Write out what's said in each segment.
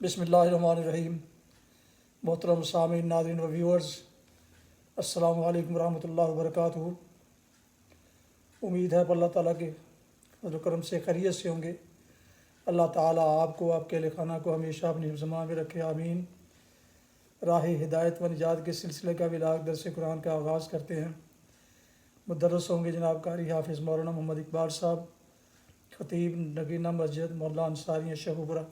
بسم اللہ الرحمن الرحیم۔ محترم سامعین، ناظرین و ویورز، السلام علیکم ورحمۃ اللہ وبرکاتہ۔ امید ہے کہ اللہ تعالیٰ کے فضل و کرم سے خیریت سے ہوں گے۔ اللہ تعالیٰ آپ کو، آپ کے اہل خانہ کو ہمیشہ اپنی حفظ میں رکھے، آمین۔ راہ ہدایت و نجات کے سلسلے کا ولاغ درس قرآن کا آغاز کرتے ہیں۔ مدرس ہوں گے جناب قاری حافظ مولانا محمد اقبال صاحب، خطیب نگینہ مسجد مولانا انصاری شہوبرہ۔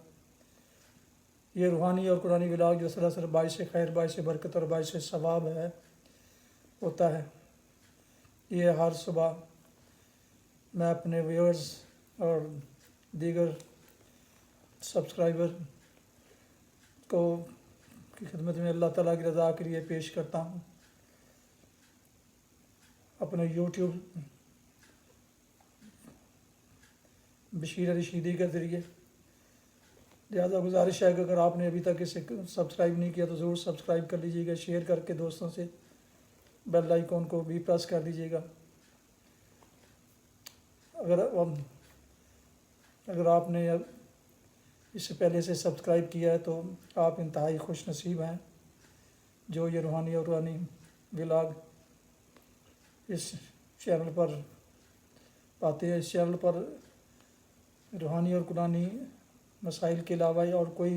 یہ روحانی اور قرآنی ولاغ جو سراسر باعث خیر، باعث برکت اور باعث ثواب ہوتا ہے، یہ ہر صبح میں اپنے ویورز اور دیگر سبسکرائبر کی خدمت میں اللہ تعالیٰ کی رضا کے لیے پیش کرتا ہوں اپنے یوٹیوب بشیر رشیدی کے ذریعے۔ لہٰذا گزارش ہے کہ اگر آپ نے ابھی تک اسے سبسکرائب نہیں کیا تو ضرور سبسکرائب کر لیجیے گا، شیئر کر کے دوستوں سے بیل آئیکن کو بھی پریس کر دیجیے گا۔ اگر آپ نے اس سے پہلے سے سبسکرائب کیا ہے تو آپ انتہائی خوش نصیب ہیں جو یہ روحانی اور قرآنی ولاغ اس چینل پر پاتے ہیں۔ اس چینل پر روحانی اور قرآنی مسائل کے علاوہ اور کوئی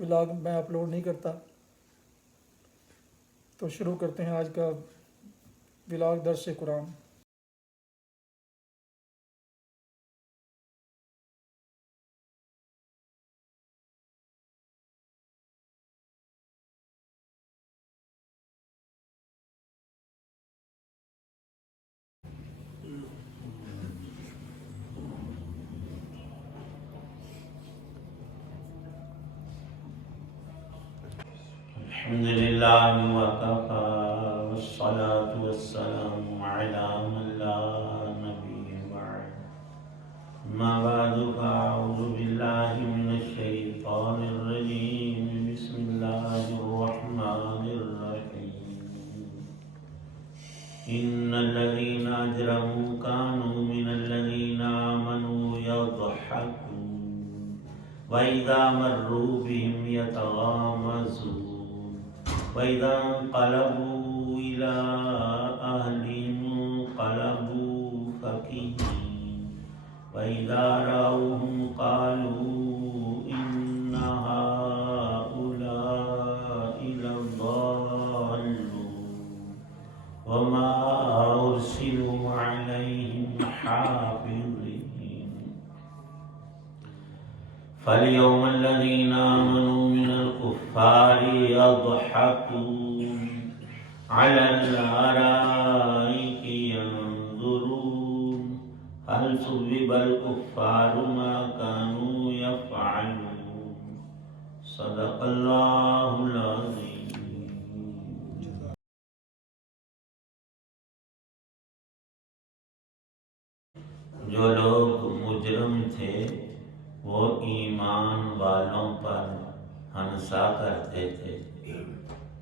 ولاغ میں اپلوڈ نہیں کرتا۔ تو شروع کرتے ہیں آج کا ولاغ درس قرآن۔ الحمد لله وكفى والصلاة والسلام على من لا نبي بعد، ما بعد فأعوذ بالله من الشيطان الرجيم، بسم الله الرحمن الرحيم۔ إن الذين أجرموا كانوا من الذين آمنوا يضحكون وإذا مروا بهم يتغامزون وإذا انقلبوا إلى أهلهم انقلبوا فكهين وإذا رأوهم قالوا إن هؤلاء لضالون وما أرسلوا عليهم حافظين۔ فاليوم الذين آمنوا من الكفار يضحكون على الأرائك ينظرون هل ثوب الكفار ما كانوا يفعلون۔ صدق الله العظيم۔ جو لوگ مجرم تھے وہ ایمان والوں پر ہنسا کرتے تھے،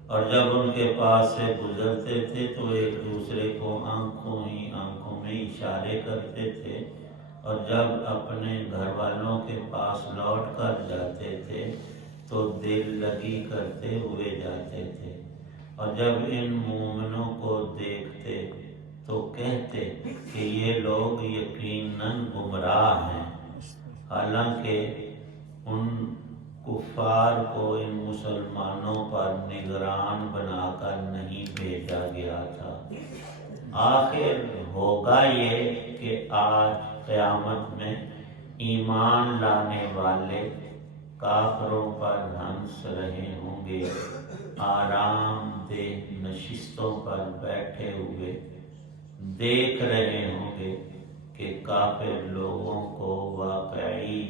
اور جب ان کے پاس سے گزرتے تھے تو ایک دوسرے کو آنکھوں میں اشارے کرتے تھے، اور جب اپنے گھر والوں کے پاس لوٹ کر جاتے تھے تو دل لگی کرتے ہوئے جاتے تھے، اور جب ان مومنوں کو دیکھتے تو کہتے کہ یہ لوگ یقیناً گمراہ ہیں، حالانکہ ان کفار کو ان مسلمانوں پر نگران بنا کر نہیں بھیجا گیا تھا۔ آخر ہوگا یہ کہ آج قیامت میں ایمان لانے والے کافروں پر ہنس رہے ہوں گے، آرام دہ نشستوں پر بیٹھے ہوئے دیکھ رہے ہوں گے کہ کافر لوگوں کو واقعی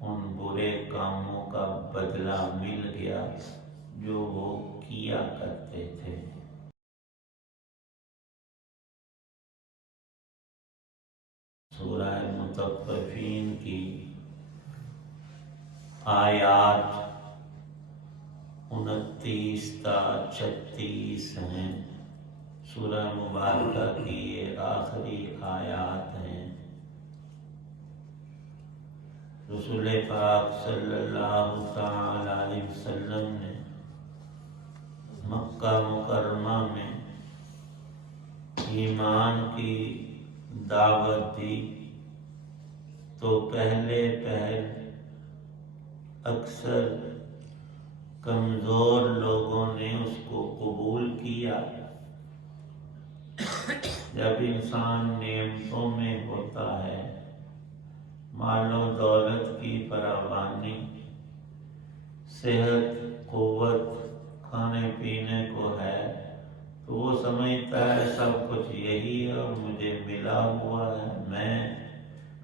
ان برے کاموں کا بدلہ مل گیا جو وہ کیا کرتے تھے۔ سورہ مطففین کی آیات 29 تا 36 ہیں۔ سورہ مبارکہ کی یہ آخری آیات ہیں۔ رسول پاک صلی اللہ تعالی علیہ وسلم نے مکہ مکرمہ میں ایمان کی دعوت دی تو پہلے اکثر کمزور لوگوں نے اس کو قبول کیا۔ جب انسان نعمتوں میں ہوتا ہے، مال و دولت کی فراوانی، صحت، قوت، کھانے پینے کو ہے، تو وہ سمجھتا ہے سب کچھ یہی ہے اور مجھے ملا ہوا ہے، میں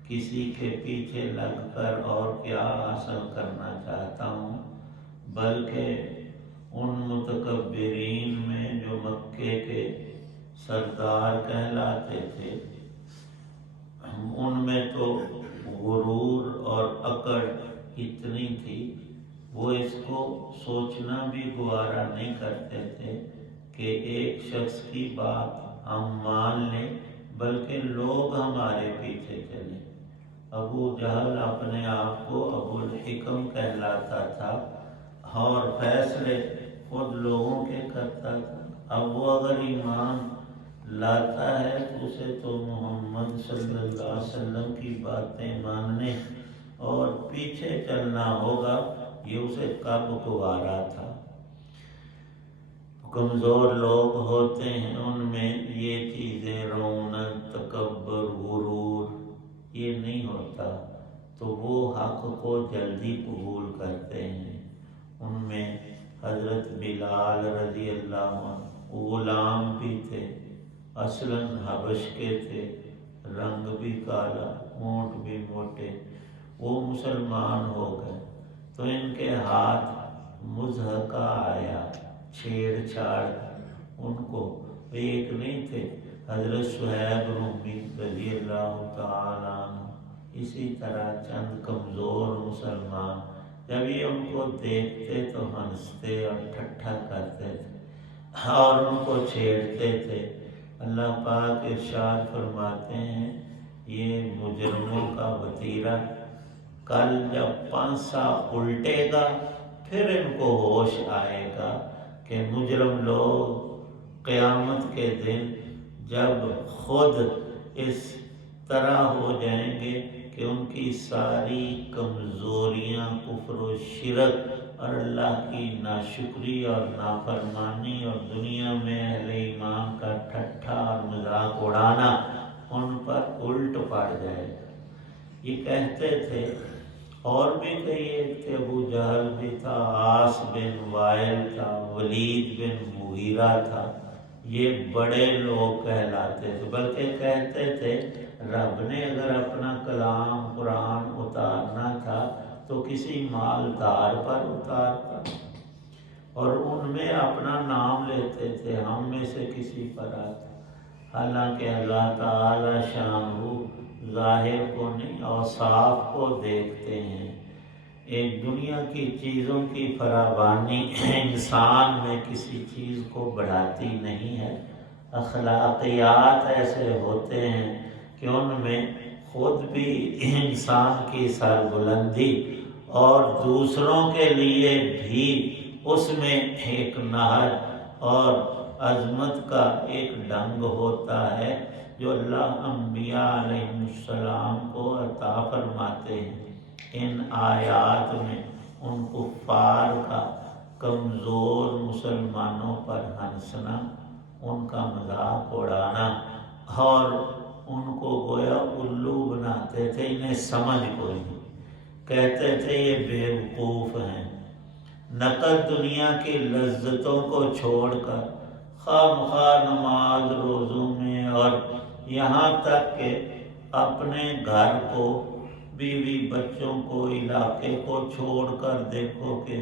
کسی کے پیچھے لگ کر اور کیا حاصل کرنا چاہتا ہوں۔ بلکہ ان متکبرین میں جو مکے کے سردار کہلاتے تھے، ان میں تو غرور اور اکڑ اتنی تھی، وہ اس کو سوچنا بھی گوارا نہیں کرتے تھے کہ ایک شخص کی بات ہم مان لیں بلکہ لوگ ہمارے پیچھے چلیں۔ ابو جہل اپنے آپ کو ابو الحکم کہلاتا تھا اور فیصلے خود لوگوں کے کرتا تھا۔ اب وہ اگر ایمان لاتا ہے تو اسے تو محمد صلی اللہ علیہ وسلم کی باتیں ماننے اور پیچھے چلنا ہوگا، یہ اسے کب گوارا تھا۔ کمزور لوگ ہوتے ہیں، ان میں یہ چیزیں رونق، تکبر، غرور یہ نہیں ہوتا، تو وہ حق کو جلدی قبول کرتے ہیں۔ ان میں حضرت بلال رضی اللہ عنہ غلام بھی تھے، اصلاً حبش کے تھے، رنگ بھی کالا، اونٹ بھی موٹے۔ وہ مسلمان ہو گئے تو ان کے ہاتھ مضحکہ آیا، چھیڑ چھاڑ ان کو ایک نہیں تھے۔ حضرت صہیب رومی رضی اللہ تعالیٰ عنہ، اسی طرح چند کمزور مسلمان جب یہ ان کو دیکھتے تو ہنستے اور ٹھٹھا کرتے تھے اور ان کو چھیڑتے تھے۔ اللہ پاک ارشاد فرماتے ہیں، یہ مجرموں کا وتیرہ کل جب پانسا الٹے گا پھر ان کو ہوش آئے گا کہ مجرم لوگ قیامت کے دن جب خود اس طرح ہو جائیں گے کہ ان کی ساری کمزوریاں، کفر و شرک اور اللہ کی ناشکری اور نافرمانی اور دنیا میں اہل ایمان کا ٹھٹھا اور مذاق اڑانا ان پر الٹ پڑ جائے گا۔ یہ کہتے تھے، اور بھی کئی ایک تھے، ابو جہل بھی تھا، عاص بن وائل تھا، ولید بن مغیرہ تھا، یہ بڑے لوگ کہلاتے تھے، بلکہ کہتے تھے رب نے اگر اپنا کلام قرآن اتارنا تھا تو کسی مالدار پر اتارتا، اور ان میں اپنا نام لیتے تھے، ہم میں سے کسی پر آتا۔ حالانکہ اللہ تعالی شانہ ظاہر کو نہیں، اوصاف کو دیکھتے ہیں۔ ایک دنیا کی چیزوں کی فراوانی انسان میں کسی چیز کو بڑھاتی نہیں ہے۔ اخلاقیات ایسے ہوتے ہیں کہ ان میں خود بھی انسان کی سربلندی اور دوسروں کے لیے بھی اس میں ایک نہج اور عظمت کا ایک ڈنگ ہوتا ہے جو اللہ انبیاء علیہ السلام کو عطا فرماتے ہیں۔ ان آیات میں ان کفار کا کمزور مسلمانوں پر ہنسنا، ان کا مذاق اڑانا اور ان کو گویا الو بناتے تھے، انہیں سمجھ کوئی نہیں، کہتے تھے یہ بیوقوف ہیں۔ نقد دنیا کی لذتوں کو چھوڑ کر خواہ مخواہ نماز روزوں میں، اور یہاں تک کہ اپنے گھر کو، بیوی بچوں کو، علاقے کو چھوڑ کر دیکھو کہ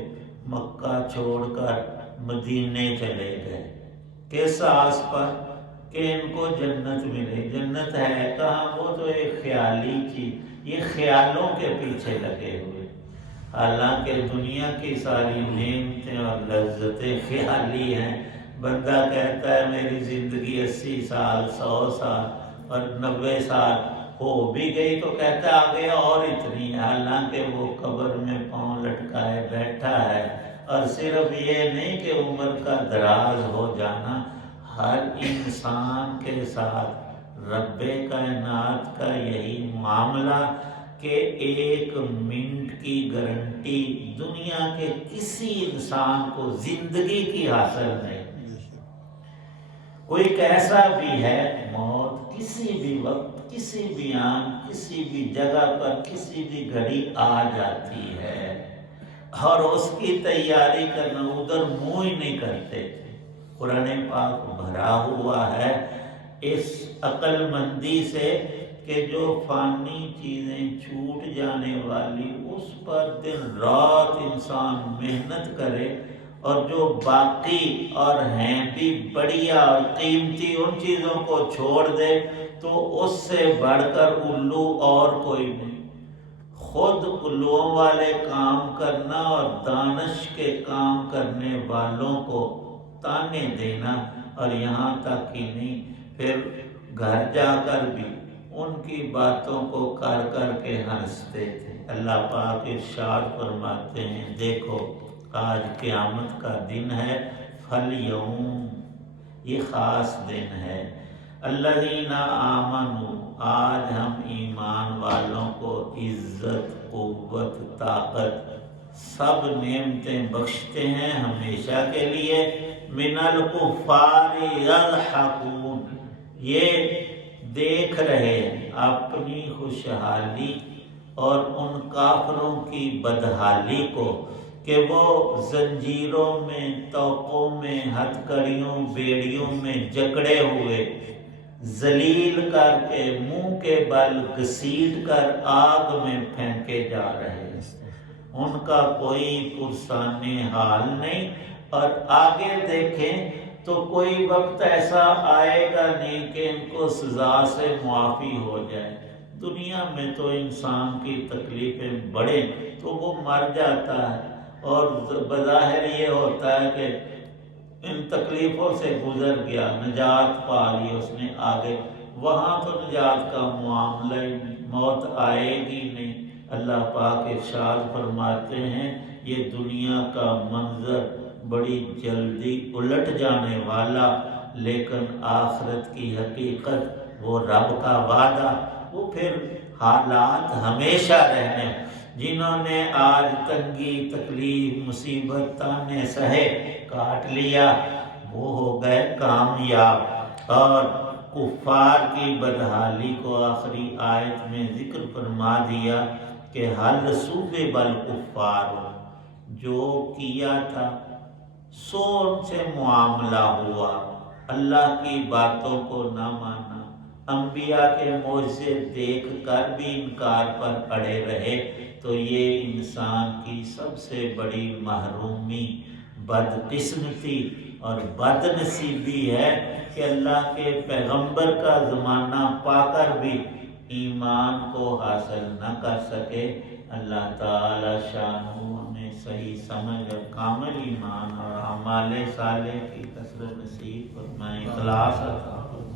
مکہ چھوڑ کر مدینے چلے گئے، کس آس پر کہ ان کو جنت ملے۔ جنت ہے کہاں؟ وہ تو ایک خیالی چیز، یہ خیالوں کے پیچھے لگے ہوئے، حالانکہ دنیا کی ساری نعمتیں اور لذتیں خیالی ہیں۔ بندہ کہتا ہے میری زندگی 80 سال، 100 سال اور 90 سال، ہو بھی گئی تو کہتا آگے اور اتنی ہے، حالانکہ وہ قبر میں پاؤں لٹکائے بیٹھا ہے۔ اور صرف یہ نہیں کہ عمر کا دراز ہو جانا، ہر انسان کے ساتھ رب کائنات کا یہی معاملہ کہ 1 منٹ کی گارنٹی دنیا کے کسی انسان کو زندگی کی حاصل نہیں۔ کوئی کیسا بھی ہے، موت کسی بھی وقت، کسی بھی آن، کسی بھی جگہ پر، کسی بھی گھڑی آ جاتی ہے، اور اس کی تیاری کرنا، ادھر منہ ہی نہیں کرتے تھے۔ قرآن پاک بھرا ہوا ہے اس عقل مندی سے کہ جو فانی چیزیں چھوٹ جانے والی، اس پر دن رات انسان محنت کرے، اور جو باقی اور ہیں بھی بڑھیا اور قیمتی ان چیزوں کو چھوڑ دے تو اس سے بڑھ کر الو اور کوئی نہیں۔ خود الوؤں والے کام کرنا اور دانش کے کام کرنے والوں کو تانے دینا، اور یہاں تک ہی نہیں، پھر گھر جا کر بھی ان کی باتوں کو کر کر کے ہنستے تھے۔ اللہ پاک ارشاد فرماتے ہیں، دیکھو آج قیامت کا دن ہے، فَالْيَوْمِ، یہ خاص دن ہے، الَّذِينَ آمَنُوا، آج ہم ایمان والوں کو عزت، قوت، طاقت، سب نعمتیں بخشتے ہیں ہمیشہ کے لیے۔ مِنَ الْكُفَّارِ يَضْحَكُونَ، یہ دیکھ رہے اپنی خوشحالی اور ان کافروں کی بدحالی کو کہ وہ زنجیروں میں، توقوں میں، ہتھکڑیوں، بیڑیوں میں جکڑے ہوئے، ذلیل کر کے منہ کے بل گھسیٹ کر آگ میں پھینکے جا رہے ہیں۔ ان کا کوئی پرسان حال نہیں، اور آگے دیکھیں تو کوئی وقت ایسا آئے گا نہیں کہ ان کو سزا سے معافی ہو جائے۔ دنیا میں تو انسان کی تکلیفیں بڑھیں تو وہ مر جاتا ہے، اور بظاہر یہ ہوتا ہے کہ ان تکلیفوں سے گزر گیا، نجات پا لی اس نے آگے۔ وہاں تو نجات کا معاملہ ہی نہیں، موت آئے گی نہیں۔ اللہ پاک ارشاد فرماتے ہیں، یہ دنیا کا منظر بڑی جلدی الٹ جانے والا، لیکن آخرت کی حقیقت، وہ رب کا وعدہ، وہ پھر حالات ہمیشہ رہنے۔ جنہوں نے آج تنگی، تکلیف، مصیبت، تانے سہے، کاٹ لیا، وہ ہو گئے کامیاب۔ اور کفار کی بدحالی کو آخری آیت میں ذکر فرما دیا کہ حل صوبب الکفار، جو کیا تھا سو ان سے معاملہ ہوا، اللہ کی باتوں کو نہ مانا، انبیاء کے معجزے دیکھ کر بھی انکار پر اڑے رہے، تو یہ انسان کی سب سے بڑی محرومی، بدقسمتی اور بد نصیبی ہے کہ اللہ کے پیغمبر کا زمانہ پا کر بھی ایمان کو حاصل نہ کر سکے۔ اللہ تعالی شانہ ہمیں صحیح سمجھ اور کامل ایمان اور اعمال صالح کی کثرت نصیب فرمائے، اخلاص عطا فرمائے۔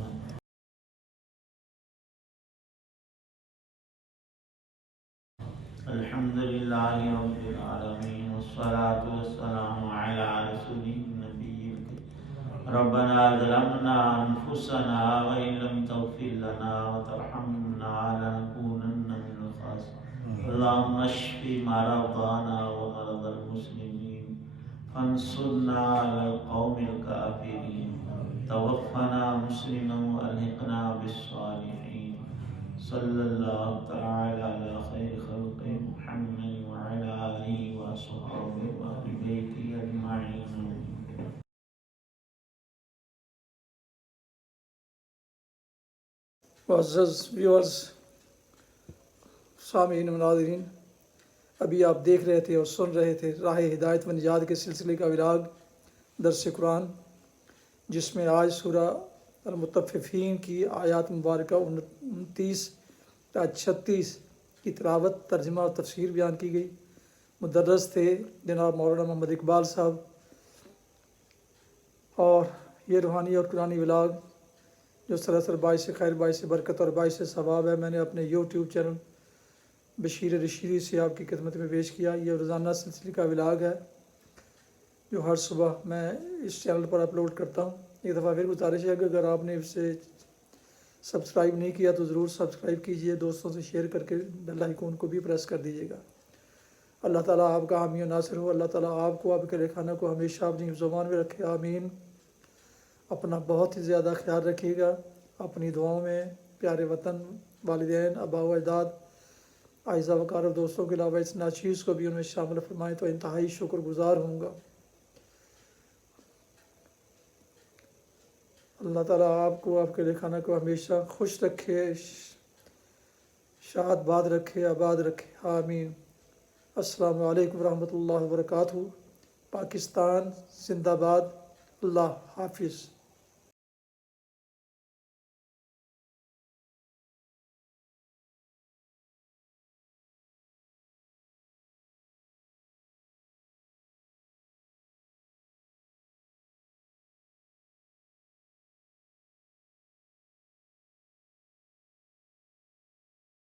الحمدللہ رب العالمین، والصلاة والسلام علی رسول النبی الکریم۔ ربنا ظلمنا انفسنا وإن لم تغفر لنا وترحمنا لنكونن من الخاسرين۔ اللهم اشف مرضانا ومرضى المسلمين، فانصرنا على القوم الكافرين، توفنا مسلما والحقنا بالصالحين۔ صلی اللہ تعالی علی خیر خلق محمد وعلی آلہ وصحبہ وآل بیتہ اجمعین۔ معزز ویورز، سامعین و ناظرین، ابھی آپ دیکھ رہے تھے اور سن رہے تھے راہ ہدایت و نجات کے سلسلے کا ولاگ درس قرآن، جس میں آج سورہ المطففین کی آیات مبارکہ 29 تا 36 کی تلاوت، ترجمہ اور تفسیر بیان کی گئی۔ مدرس تھے جناب مولانا محمد اقبال صاحب، اور یہ روحانی اور قرآنی ولاگ جو سراسر باعث خیر، باعث برکت اور باعث ثواب ہے، میں نے اپنے یوٹیوب چینل بشیر رشیدی سے آپ کی خدمت میں پیش کیا۔ یہ روزانہ سلسلے کا ولاگ ہے جو ہر صبح میں اس چینل پر اپلوڈ کرتا ہوں۔ ایک دفعہ پھر گزارش ہے کہ اگر آپ نے اسے سبسکرائب نہیں کیا تو ضرور سبسکرائب کیجئے، دوستوں سے شیئر کر کے بیل آئیکن کو بھی پریس کر دیجیے گا۔ اللہ تعالیٰ آپ کا حامی و ناصر ہو۔ اللہ تعالیٰ آپ کو، آپ کے خانہ کو ہمیشہ اپنی حفظ و امان میں رکھے، آمین۔ اپنا بہت ہی زیادہ خیال رکھیے گا، اپنی دعاؤں میں پیارے وطن، والدین، آباء و اجداد، اعزاء و اقارب، دوستوں کے علاوہ اس ناچیز کو بھی ان میں شامل فرمائیں تو انتہائی شکر گزار ہوں گا۔ اللہ تعالیٰ آپ کو، آپ کے خانہ کو ہمیشہ خوش رکھے، شاد باد رکھے، آباد رکھے، آمین۔ السلام علیکم ورحمۃ اللہ وبرکاتہ۔ پاکستان زندہ باد۔ اللہ حافظ۔